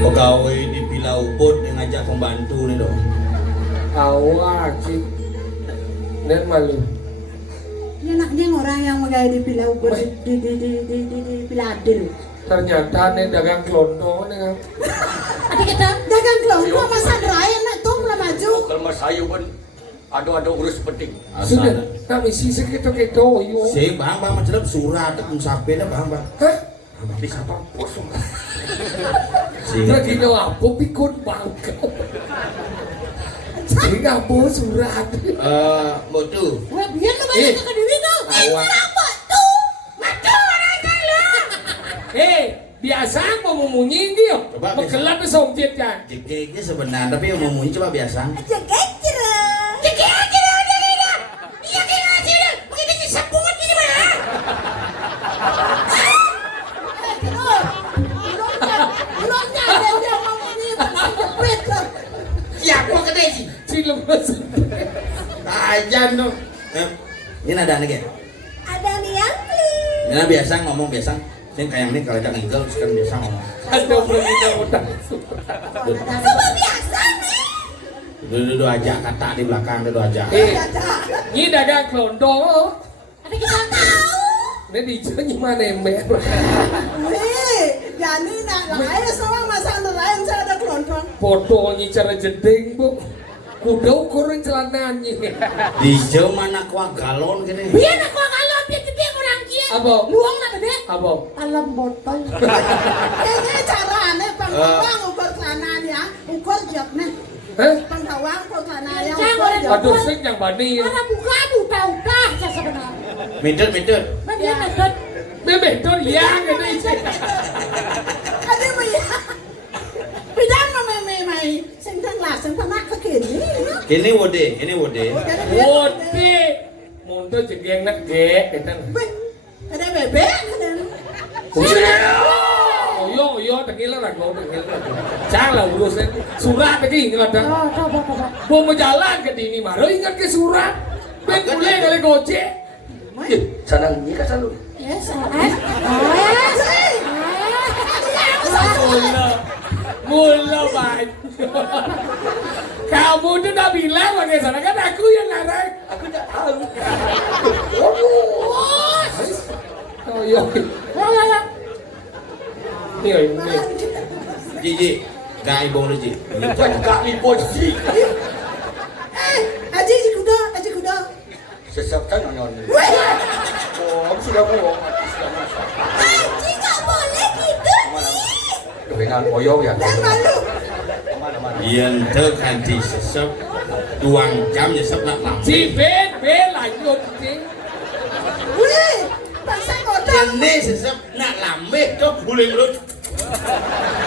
Pegawai di Pilau Ubud yang ngajak pembantu nih dong. Awak sih, net malu. Ini anaknya orang yang pegawai di Pilau Ubud di Piladil. Ternyata nih dagang kelontong nih kan. Adik kita dagang kelontong masa raya nak tuh belum maju. Kalau mas saya pun ada urus penting. Sudah, kami sih segitu gitu. Si bang macam surat itu sampai dah bang. Hah? Di siapa kosong? Lagi apa pikun bangka. Jadi ngapa surat? Betul. Wah biar kebanyakan ke diri kau. Kenapa tuh? Matu orang jalan. Biasa mau memunyi dia. Coba Berkelap besomjet kan. Kayaknya sebenarnya tapi yang mau munyi coba biasa. Jaga kira. Jaga kira udah kira. Iya kira sih udah. Mungkin bisa sebut ini mana? Belumnya ada dia mau ini jepit lah. Siapa kedai sih? Film masuk. Ajan dong. Ini ada nih kayak. Ada nih yang please. Ini biasa ngomong biasa. Saya kayak ini kalau jangan ngigel sekarang biasa ngomong. Ada mudah-mudah. Coba biasa nih. Dulu aja kata di belakang dulu aja. Ini dagang kelontong. Ada kita tahu. Ini dijualnya mana ember? Wih, jadi nak lain sama masalah lain saya ada kelontong. Fotonya cara jeding bu. Kuda ukuran celananya. Di jauh mana kuah galon gini. Biar nak kau kalau biar gede orang kia. Apa? Luang nak gede. Apa? Alam botol. Kayaknya cara aneh pangkawang ukur celananya, ukur joknya. Pangkawang ukur celananya, ukur jok. Aduh sih yang bani. Mana buka udah saya sebenarnya. Meter. Mana metode? Betul ya gitu sih. Ada maya. Bidang mai. Sentang lah, sentang nak kekini. Ini wode. Wode. Mundur jegeng nak gek gitu. Ada bebek ada. Yo, tengil lah kau tengil. Jangan lah urusan surat lagi ingat dah. Coba. Mau jalan ke sini mah, ingat ke surat. Ben boleh kali gojek. Sana ini kan selalu. Yes. Mula banyak. Kamu tuh udah bilang pakai sana kan aku yang larang. Aku tak tahu. Oh iya. Ini. Ji, gak ibu lu Ji. Bukan kami posisi. Aji kuda. Sesap kan nyon. Oh, sudah bohong. Aji nggak boleh gitu nih. Dengan oyo ya. Dan malu. Yang terkanti sesep tuang jam nyesep nak lambe. Si Ben lanjut sih. Wih, bangsa kodok. Ini sesep nak lambe tuh guling lu.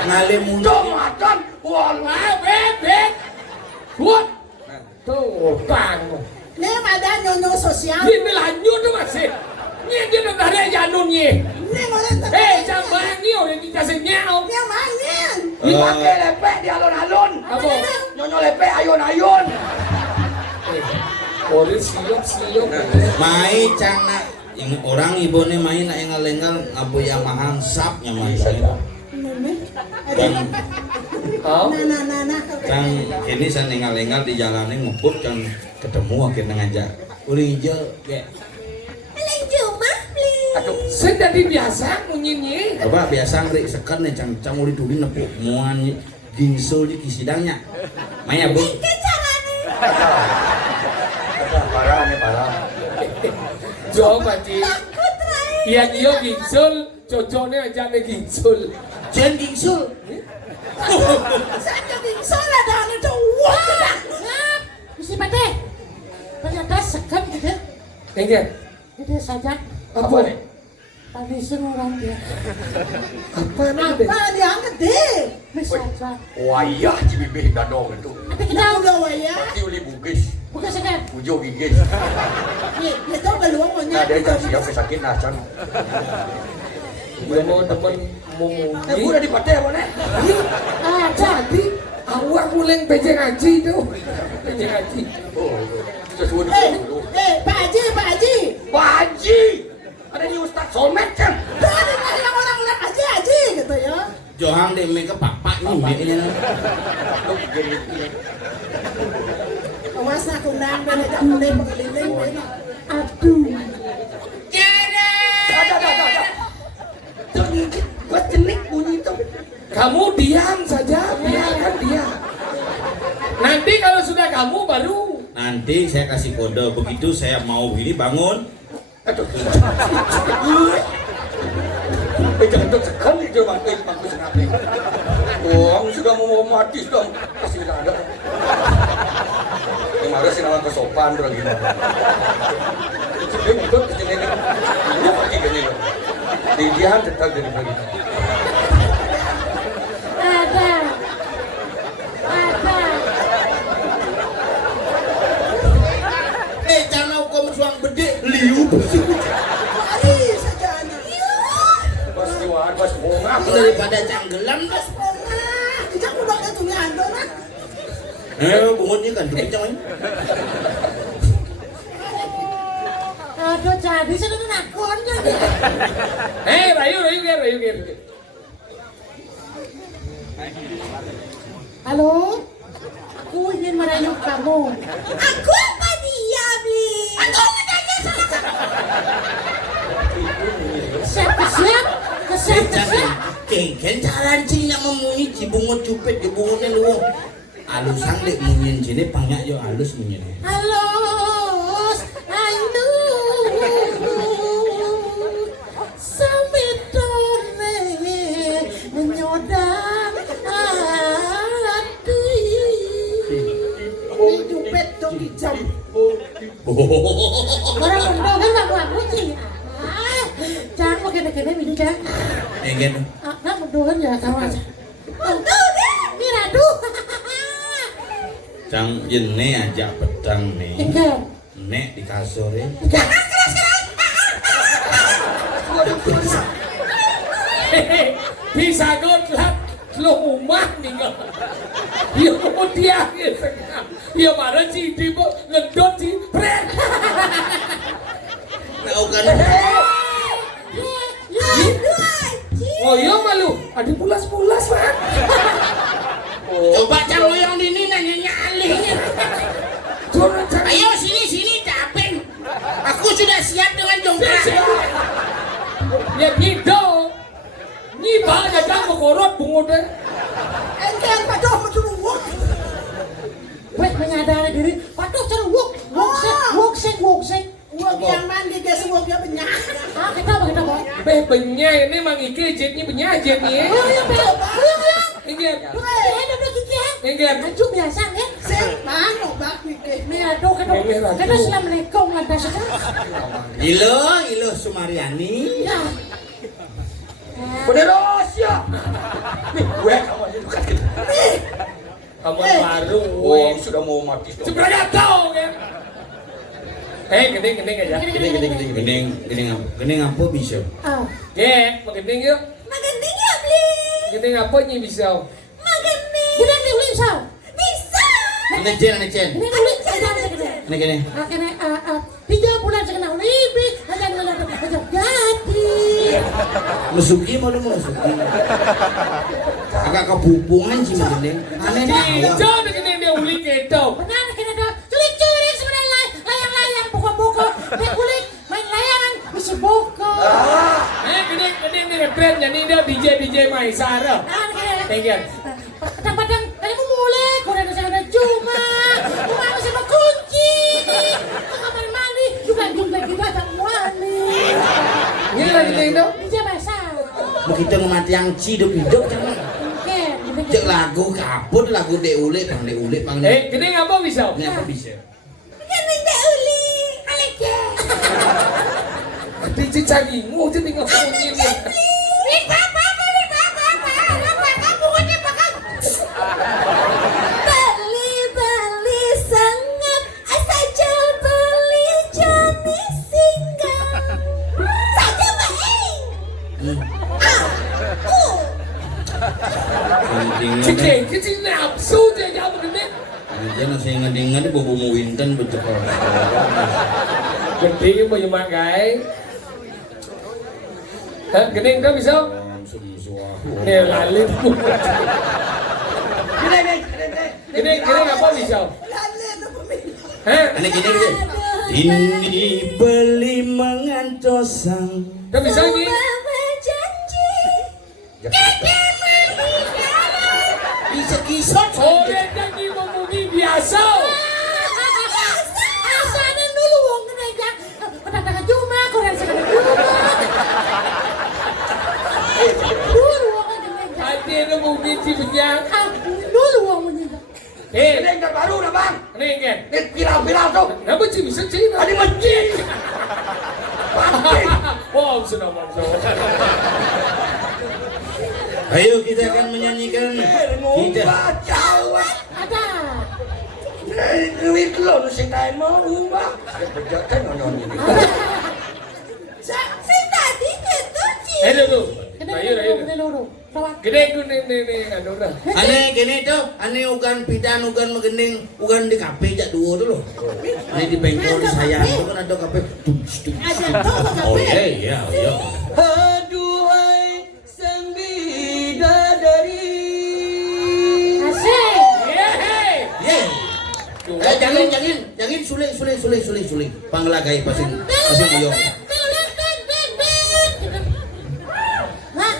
Ngale mulu. Makan. Wah, Ben. Buat. Tuh, bang. Nih ada nyonya sosial. Ini lanjut tuh masih. Ini dia udah ada janun nih. Nih boleh Jangan ni orang ni kasih nyau. yang main. Dipakai lepek di alun-alun. Apa? Nyonya lepek ayun-ayun. Orang silap. Mai cana yang orang ibu nih main nak yang lengal abu yang mahang sapnya main saya. Dan kan ini saya nengal-nengal di jalanin ngeput kan ketemu akhirnya ngajak. Uli hijau kayak. Saya dari biasa munyinya. Apa biasa ngeri sekan nih cang uli tuli nepuk muan gingsul di kisidangnya. Maya bu. Parah. Coba Ci. Yang dia gingsul, cocoknya aja nih gingsul. Jangan gingsul. Saya gingsul ada itu. Wah. Mesti mati. Ternyata sekan gitu. Enggak. Gitu saja. Apa nih? Tadi orang dia. Apa nih? Apa dia gede? Bisa. Wayah cibibih dadong itu. Tapi kita udah waya. Pasti uli bugis. Oke sekian. Ujo gigi. Dia tahu beluang mau Nah, dia nyari. jangan siap sakit nah can. Gue mau temen mau Gue udah dipakai mana? Ah jadi. awak mulai PJ ngaji tuh. PJ ngaji. Oh, sesuatu dulu. Pak Haji, Pak Haji. Pak Haji, ada di Ustaz Solmed kan? Dari yang orang-orang Haji gitu ya. Johang deh mereka papaknya mbeknya. Lu gini. Awas aku nang dan ada mulai pengeliling ini. Aduh. Ada. Sedikit buat jenik bunyi itu. Kamu diam saja, biarkan dia. Nanti kalau sudah kamu baru. Nanti saya kasih kode begitu saya mau begini bangun. Aduh. Jangan dong sekali dia bang, bangku senapnya. Oh, sudah mau mati sudah pasti tidak ada. Kemarin sih nama kesopan tuh lagi. Dia betul kecilnya kan, dia pergi gini loh. Dia tetap jadi begini. Ada. Jangan hukum suang bede liu bersih. Mari saja anak. Pas diwar, pas bongak. Daripada canggelam das. Jangan udah ada tuh ando nak. Bungutnya kan kencang. Aduh jadi saya tuh nakonnya. Rayu. Halo. Aku ingin merayu kamu. Aku apa dia beli? Aku menanya sama Kesiap. Kengken jalan cing yang memunyi cibungut cupet di bungutnya lu. Alusan dek munyin sini banyak yo alus munyin. Halus, ayu, samitone menyodang hati. Ini cupet dong hijau. Orang mendong kan aku sih. Jangan mau kena minum kan? Kengken. Nah mendong kan ya kawan. Aduh, miradu. Cang jene aja pedang nih. Enggak. Nek di kasur ya. Bisa godlat lo umah nih kok. Dia kemudian dia marah sih di ngedot sih pret. Tahu kan? Oh iya malu, ada pulas-pulas lah. Coba cang lu yang ini nanya nyali. Ayo sini capek. Aku sudah siap dengan jongkrak. Ya gitu. Ni baga jang korot bungode. Engkel padoh menurut. Wait menyadari diri. Waduh cara wok sing. Uang yang mandi dia semua dia banyak. Ah kenapa? Benyai ini mang iki jetnya penyajet nih. Ingat. Ingat. Aju biasa kan? Mana bak mikir. Mirado kan? Assalamualaikum lantas kan? Ilo Sumariani. Ya. Bener ya. Nih, gue sama dia dekat gitu. Kamu baru. Oh, sudah mau mati sudah. Sebenarnya tahu kan? Gening aja. Gening apa bisa? Ah. Magening yuk. Makan dia beli. Gening apa nih bisa? Makan nih. Gila nih ulim sao? Bisa. Ini Jen. Ini ulim gede. Ini. Akhirnya 3 bulan saya kena ulibi. Hanya jadi. Mesuki malu mesuki. Agak kebubungan sih Gening. Aneh nih. Jangan gening dia uli gitu. Benar kena dong. Culik sebenarnya layang pokok-pokok. Main layangan bisa bokok. Gening dia keren jadi dia DJ Maisara. Thank you. Kadang-kadang tadi mau mulai, kalau ada cuma masih mau kunci. Ke kamar mandi, juga gitu ada mandi. Ini lagi itu. Dia basah. Begitu mati yang hidup jangan. Mungkin. Cek lagu kaput lagu Deule bang. Gening apa bisa? Ini apa bisa? Gening dia uli. Aleke. DJ cagimu jadi ngomongin. Bali sangat asal ngadingan. Cek sih nafsu dia jawab gede. Aja nasi ngadingan bobo mau winten betul. Gede mau nyemak guys. Hah, gening dah bisa? Nih lalit. Gening apa bisa? Hah? Ini gini aja. Ini beli mengantosang. Dah bisa ni? Bisa kisah. Oh, dia janji memuji biasa. Asalnya dulu wong kena ikan. Petang cuma, korang sekarang cuma. Dulu wong kena ikan. Hati ada memuji punya. Dulu wong menyinta. Ini yang baru dah bang. Ni kan? Ini viral tuh. Kenapa sih bisa cerita? Ada masjid. Wow, sudah masuk. Ayo kita akan menyanyikan kita. Jawa. Ada. Duit lo sing kain mau ubah. Kan nonton ini. Si tadi itu sih. Dulu. Kena Ayo. dulu. Sawat. Gede ku ni anu dah. Ane gini tuh, ane ugan pidan, ugan megending, ugan di kafe jak dua dulu. Ane di bengkel di sayang itu kan ada kafe. Ada tuh Oh kafe. iya. Aduhai sang bidadari. Asik. Hei. Yeah. Jangan sulit. Panglagai pasing muyong.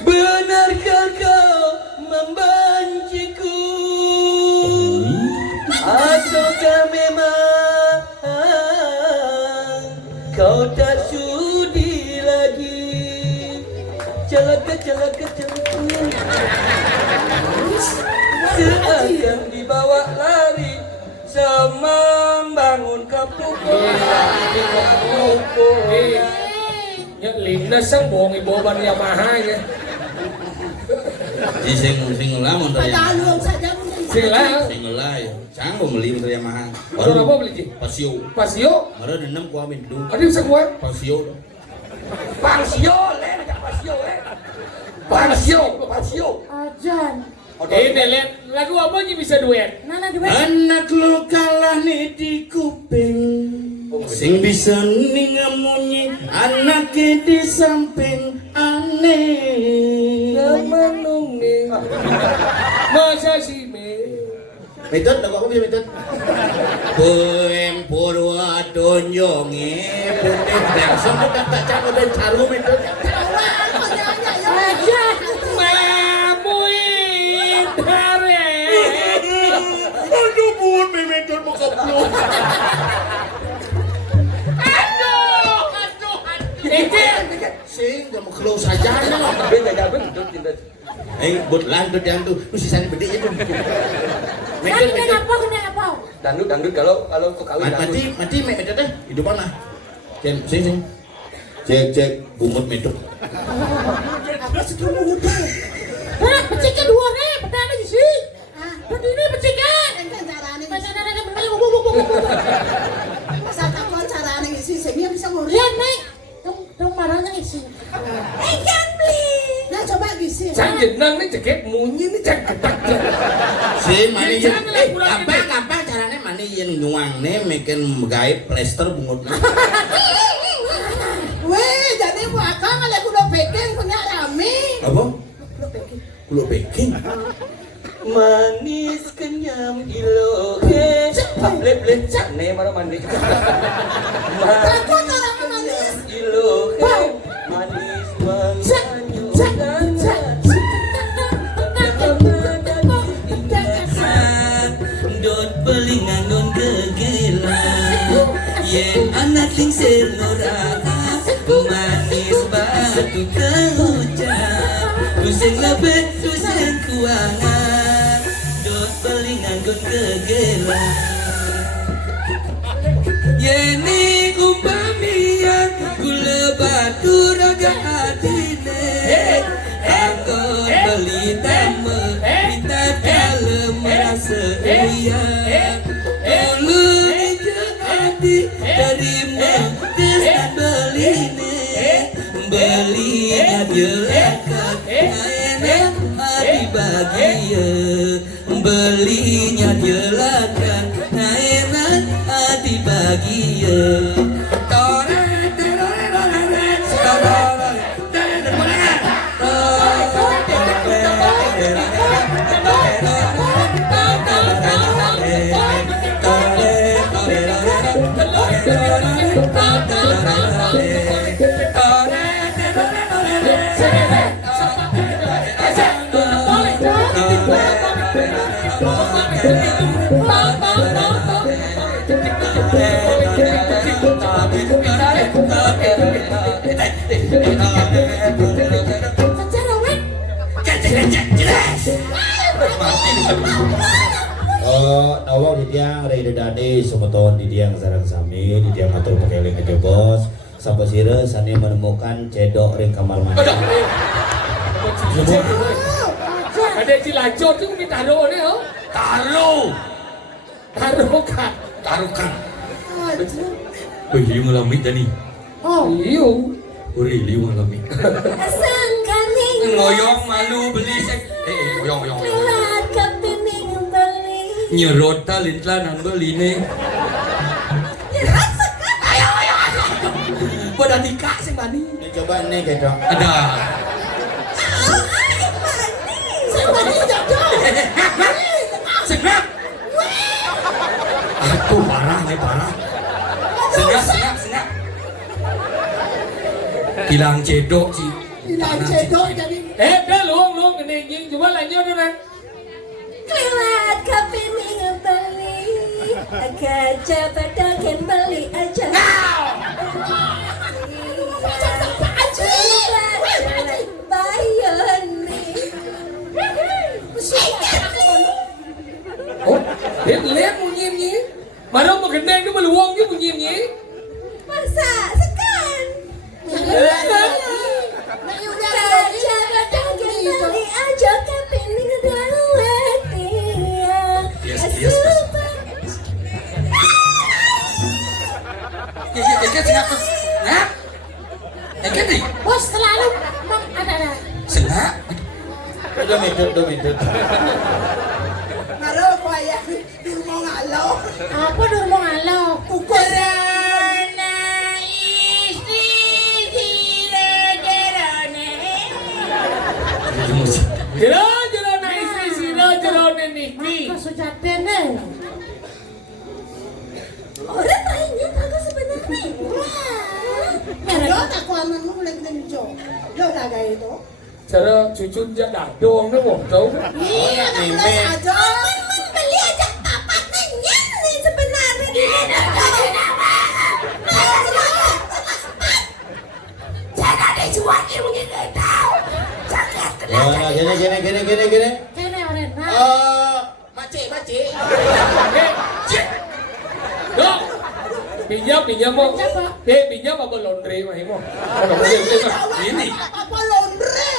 Benarkah kau membenciku? Ataukah memang kau tak sudi lagi? Celaka seakan dibawa lari sama bangun kapukul. Ya Linda sang bohong ibu ban Yamaha ya. Di sing ulah motor Padahal saja Sila. Sing ulah ya. Canggo beli motor Yamaha. Motor apa beli Ji? Pasio. Pasio. Mara nenam ku amin dulu. Ada bisa kuat. Pasio. Pasio, ajak pasio, Pasio. Ajan. Ini lihat lagu apa Ji bisa duet? Nana duet. Anak lu kalah nih di kuping. Sing bisa ning ngamunyi anaknya di samping aneh. Manung nih. Masa sih me? Metode lagu apa bisa metode? Poem purwa donyonge putih langsung kita tak cakap dan caru metode. Ajan. Mamuin hare. Aduh buat metode mau keblok. Sing kamu keluar saja no. Beda tidak. Buat lanjut yang tuh, lu sisanya beda itu. Kena apa? Dangdut kalau kau kawin dangdut. Mati metode deh, hidup mana? Sing. Cek gumut metode. Apa sih kamu udah? Hah, pecikan dua nih, pedang lagi sih. Berdiri pecikan. Kan caranya Pasangan ada berbalik. masa takut caranya isi sehingga bisa ngurus. Lihat nih. Dong marahnya isi. Kan beli. Nah coba gisi. Cang jenang nih ceket munyi nih cang ketak. Si mana Ya, yang jangan lah, kurang gampang caranya mana yang nyuang nih bikin gaib plester bungut. Weh, jadi mau akang ada kuda peking punya rame. Apa? Kulo peking. Manis kenyam ilohe. Bleh nih marah mandi. Takut orang manis. Ilohe. Manis menganyuh dot pelingan non kegelan yen anak lingsir noraga manis batu kehujan tusing lebet tusing kuangan dot pelingan non kegelan yeni umpamian gula batu raga hatine angkot beli tamu kita kalem merasa iya ulu jadi dari mentes beli aja lekat main hati bahagia dirinya jelakan heran hati bahagia. Nawang di tiang Ray Dade semeton di tiang sarang sami di tiang atur pakai link aja bos sampai sire sani menemukan cedok ring kamar mandi. Ada Cilacap tu kita taruh ni oh. Taruh Kan. taruhkan. Beli ngalami tadi. Oh, Iyo. Uri liu ngalami. sangkaning Ngoyong malu beli sek. Ngoyong. lewat kepining beli. Nyerot talintlanan beli ni. Pada nikah sing bani. Ini coba nih cedok. Ada. Senap. Aku parah nih parah. Senap. Hilang cedok sih. Hilang cedok jadi Dah long ni cuba lanjut tu nak. Lewat kepining beli. Kerja pedagang beli aja. Oh, lihat bunyi. Mana mau gendeng tu meluang je bunyi. Masa sekan? Kerja pedagang beli aja kepining lewat dia. Yes. Senap. Ni. Bos selalu ada. Senap. 2 minit. ngaro ko ya di mo ngalo. Apa dulu mau ngalau? Ukur Jero na istri sira jero ni nikmi. Kesujaten deh. Orang lainnya tahu sebenarnya. Yo tak ko man mo lang din jo. Yo la ga itu. Cara cucu je dah doang tu bom tahu. Iya, tak aja. Beli aja papatnya nih sebenarnya di jangan dijual mungkin tahu. Gini. Kene orang nah. Makcik. Dok. Pinjam mo. Pinjam apa laundry mah mo. Ini. Apa laundry?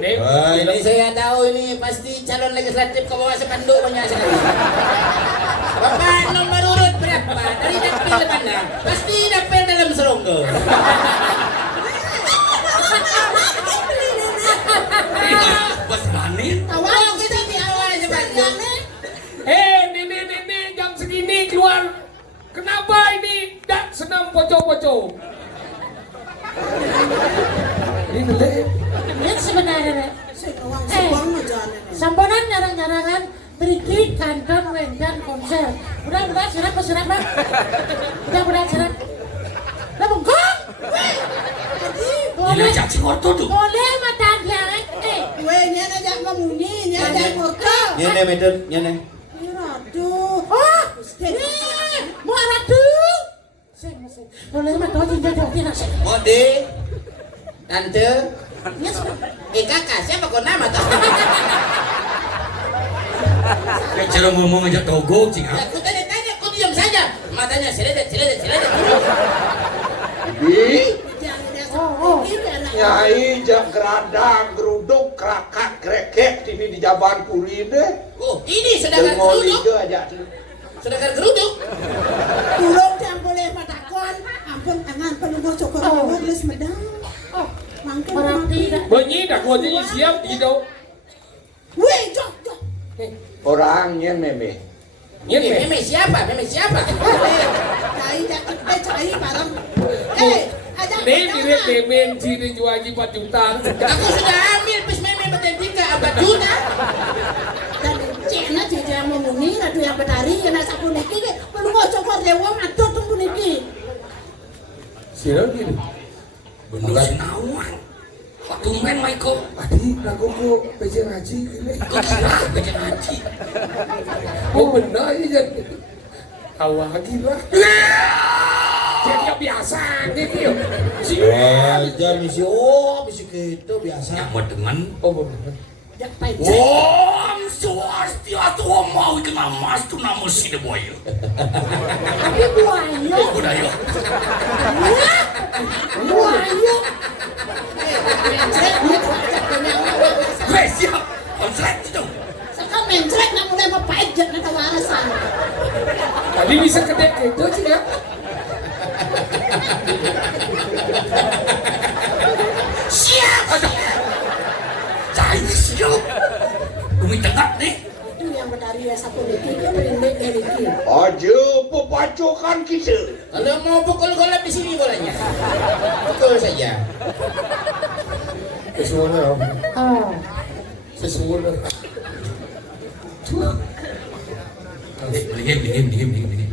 Wah, ini saya tahu ini pasti calon legislatif ke bawah sepanduk banyak sekali. Bapak nomor urut berapa? Dari dapil mana? Pasti dapil dalam serongga. Bos bani. Awal kita di awal sepanduk. Nenek jam segini keluar. Kenapa ini tak senam pocong-pocong? Ini boleh. Ini sebenarnya. Sewang aja nih. Samponan ngarang-ngarangan beriki kantor wendan konser. Mudah-mudahan serap Bang. Mudah-mudahan serap. Lah bengkong. Ini caci orto tu. Boleh mata dia. Gue nyana jak ngemunyi, nyana jak murka. Nyene medun, nyene. Aduh. Oh, ini mau ratu. Sing. Boleh mata dia nak. Mode, tante, Yes. kakak siapa kau nama tak? Cara ngomong aja togo cing. Aku tanya, kau diam saja. Matanya seledet. Oh. Nyai jak geradang, geruduk, kerakak, grekek, TV di Jaban Puri deh. Oh, ini sedangkan Dengol geruduk. liga aja. Sedangkan geruduk. Turun yang boleh patakon. Ampun angan penunggu cokor geus medang. Oh, Mangke orang tidak. Bunyi dah kuat jadi siap di dau. Weh, jok. Orangnya meme. Meme siapa? Cai barang. Ajak. Nih mirip memen sini jual 4 juta. Aku sudah ambil pes meme bertentika 4 juta. Dan cina cici yang memuni, radu yang bedari, yang nasa puniki, perlu kau cokor dewa matut tuh puniki. Sira gini. Bener sinawan. Waktu main Michael. Adi, lagu kok PJ ngaji gini. Kok gila baca ngaji. Oh benar ya jadi. Awal gila. Jadi biasa gitu. Wajar misi gitu biasa. Yang mau dengan. Oh benar. Jak pai. Om Swastiastu mau kenal mas tu nama si boy. Tapi buayo. Udah yuk. Buayo. Siap. Konslet itu. Sekarang mencret nak mulai mepait jet nak warasan. Tadi bisa kedek itu sih ya. Siap. Cari siap. Umi tengah nih. Itu yang bedari ya sapu niki itu berindek niki. Aja pepacokan kita. Kalau mau pukul golap di sini bolanya. Pukul saja. Kesuwana. Oh. Sesuwana. Dingin.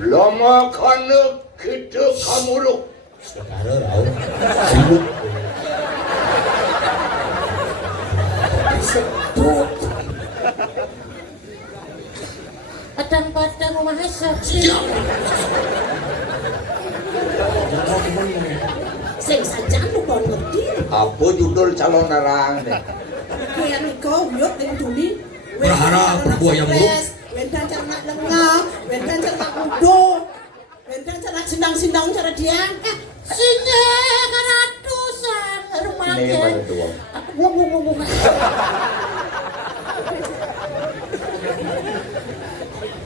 Lama kana kita kamuluk. Sekarang rau. Sibuk. Sedut. Padang-padang mahasiswa. Siap. Sing saja lu kon ngerti. Apa judul calon narang deh? Kayak kau yuk dengan Juli. Berharap berbuah yang buruk. Wendan cernak lengah, wendan cernak udo, wendan cernak sindang-sindang cara dia. Sini kan ratusan Ini remaja. pada dua. Ngomong-ngomong.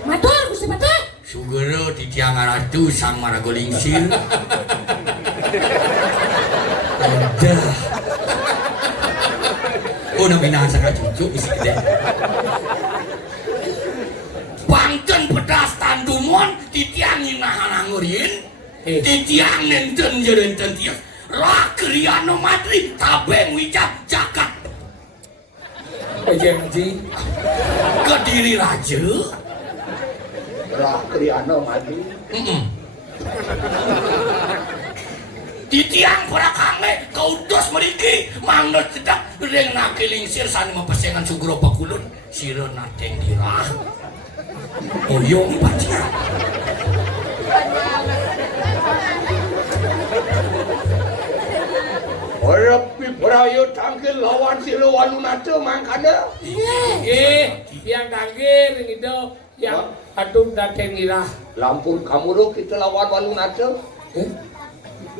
Matur Gusti Patih. Sugero di tiang ratu sang maragolingsir. Dah. Oh namanya sangat cucu isi gede. Pangten pedas tandumon titiangin nahan anggurin. Titiang nenten jerenten tiang. Rakriano matri tabeng wijak jagat. PJ ngaji. Kediri raja. Rakriano mati. Titiang para kange kau dos meriki manut cedak reng nakilingsir sani mempersengan sugro pakulun sira nateng dirah oyong baca Orang piperayu tangkil lawan si lawan nate mangkana. Yang kangen itu yang aduh dateng irah. Lampun kamuluk kita lawan walu nate.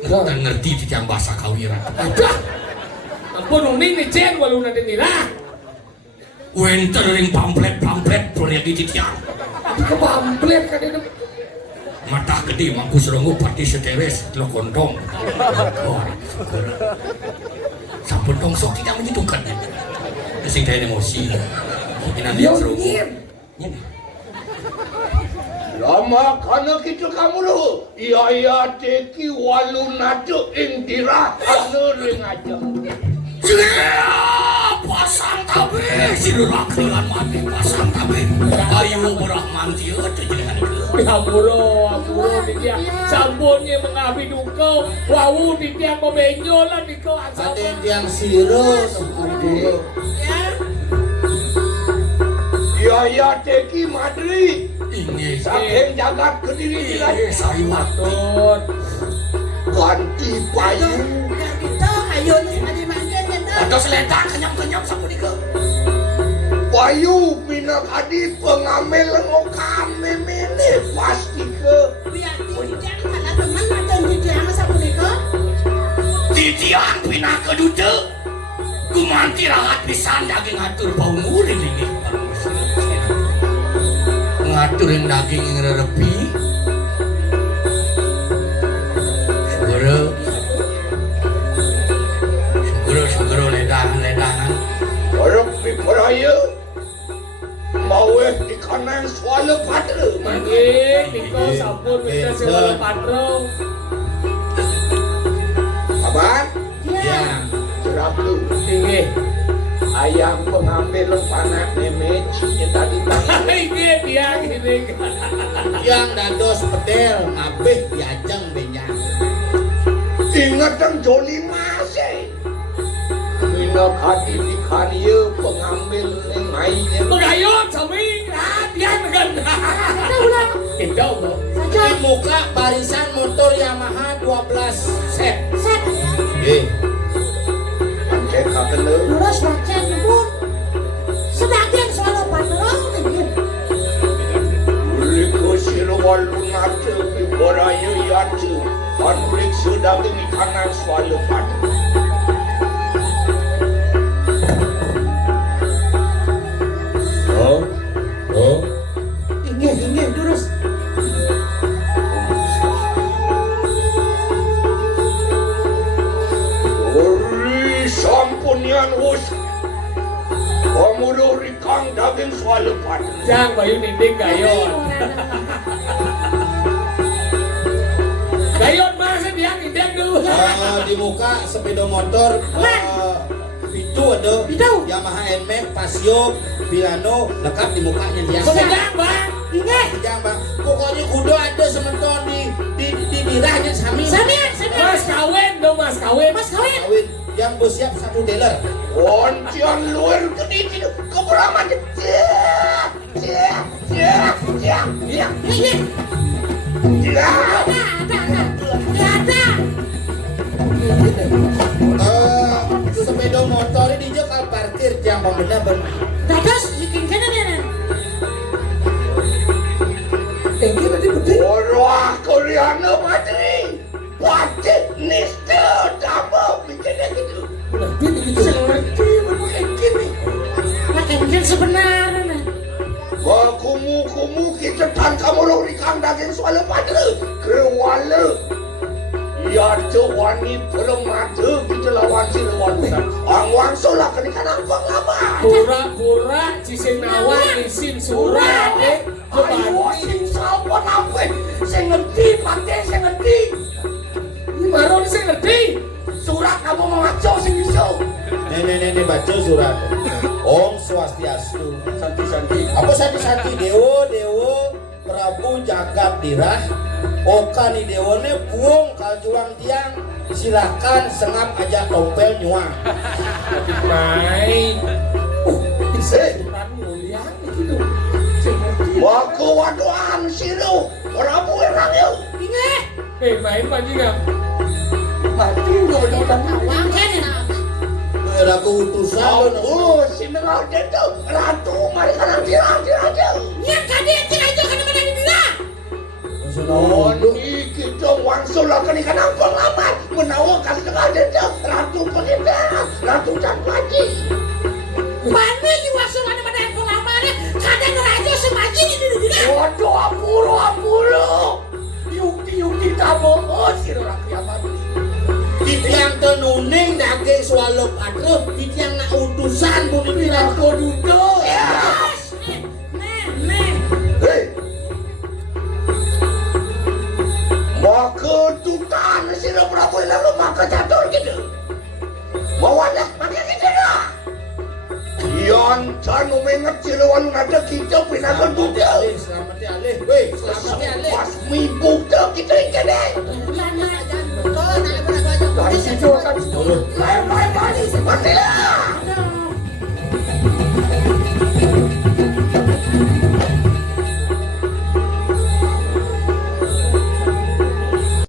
dan ngerti titiang bahasa kawiran Adah. Ampun uning nih cen walau dateng irah. wenter ring pamflet proyek di titiang Di kebamplet kan itu. mata gede mangku serungu pati seteres lo kontong oh sampun dong sok tidak menyitukan sing tanya emosi ini nanti Dia serungu ngiem. Lama kana kita kamuluk. Iya teki walu nate indira ane ring aja. Pasang tabe silurak dengan mati pasang tabe ayo berahman dia terjadi Ampuro di dia sampurnya mengapi duka. Wawu di dia memenyolan di kau asal. Ada yang siro seperti Iya teki madri. ini Saking jagat kediri diri. saya Tut. Ganti payu. Biar kita kayu ni semadi mangkin kita. atau seletak kenyang sama dia Payu pinak adi pengamil ngokame mene pasti ke. Biar tidak kalau teman macam dia masa punika. titian pinah kedude gumanti rahat pisan daging atur bau murid ini ngatur yang daging yang rerepi sugero ledangan Orang piperayu mau dagang swala pada. Mangin, niko sampun wis sewala patrong. Abang, Ya. cerap lu. Inggih. Ayam pengambil panah meci tadi Inggih dia gini. Yang dados pedel ngabeh diajeng benyang. ingat yang joli masih. Mina kati di karya pengambil mainnya. Megayot sami. Dia dengan. Kita ulang. Kita udah. Saja. Di muka barisan motor Yamaha 12 set. Set. Cek kakele. Lurus baca pun. Sebagian soal patrong. Uliko sirwal lunate bibarayu yatu. Anrik sudah ini kanan swala pada. Oh. Inggih, terus. Ori sampunian us. Kamu rikang daging swala pada. Jang bayu ninding gayot. Gayot masa dia ninding dulu. Di muka sepeda motor itu ada Pitu. Yamaha NMAX, Pasio, Vilano lengkap di mukanya dia. Sedang bang. Inggih. Jangan bang, pokoknya kudu ada sementon di dirahnya sami. Samian. Mas kawin dong mas kawin. Mas kawin. Kawin yang bersiap satu dealer. Oncian luar kedidi keberaman. Inggih. Ada. Sepeda motor ini juga kalau parkir jangan benar-benar. Dados bikin kene nih. Wah, Koreana materi. Pati nista dama bikinnya gitu. Pakai mungkin sebenarnya. Wah, kumu kita tan kamu rikang daging swala pada. Kewala. Ya wani permata kita lawan sirawan. Ang solah kenikan angkong lama. Pura-pura cising nawan isin surat Ayo sing sapa nape? Sing ngerti pate sing ngerti. Maron sing ngerti. Surat kamu maco sing iso. Nenek baca surat. Om Swastiastu. Santi. Apa santi Dewo Prabu Jagat Dirah. Oka ni Dewone buung kaljuang tiang. Silakan sengap aja tompel nyuang. Mai. Bisa. Mulia gitu. Waku waduan siru. Prabu erang yuk. Inggih. Main panjingan. Mati lo datang. Awang kene. Ada keutusan. Oh, si mengal itu ratu mari kanang dirah. Nya kade cek aja kana mana dira. Oh, ni kita wangsul lah kan ikan angkong lama. Menawa kasih dengar itu ratu pengindah, ratu dan paji. Mana di wasul ana mana yang lama ne? Kada ngerajo semaji di dira. Waduh, apuro. Yukti tabo. Oh, si orang kiamat. Titiang tenuning daging swalop adruh. Titiang nak utusan bumi bilang kodudo. Nih. Hei. Maka tutan si Prabu lalu maka jatuh gitu. Bawalah pakai gitu dah. Yan canu mengat silawan ada kita pinakan juga. Selamat ya alih. Weh, selamat ya alih. Pas mibuk dah kita ikan deh. Dari situ akan turun. Lai balik matilah.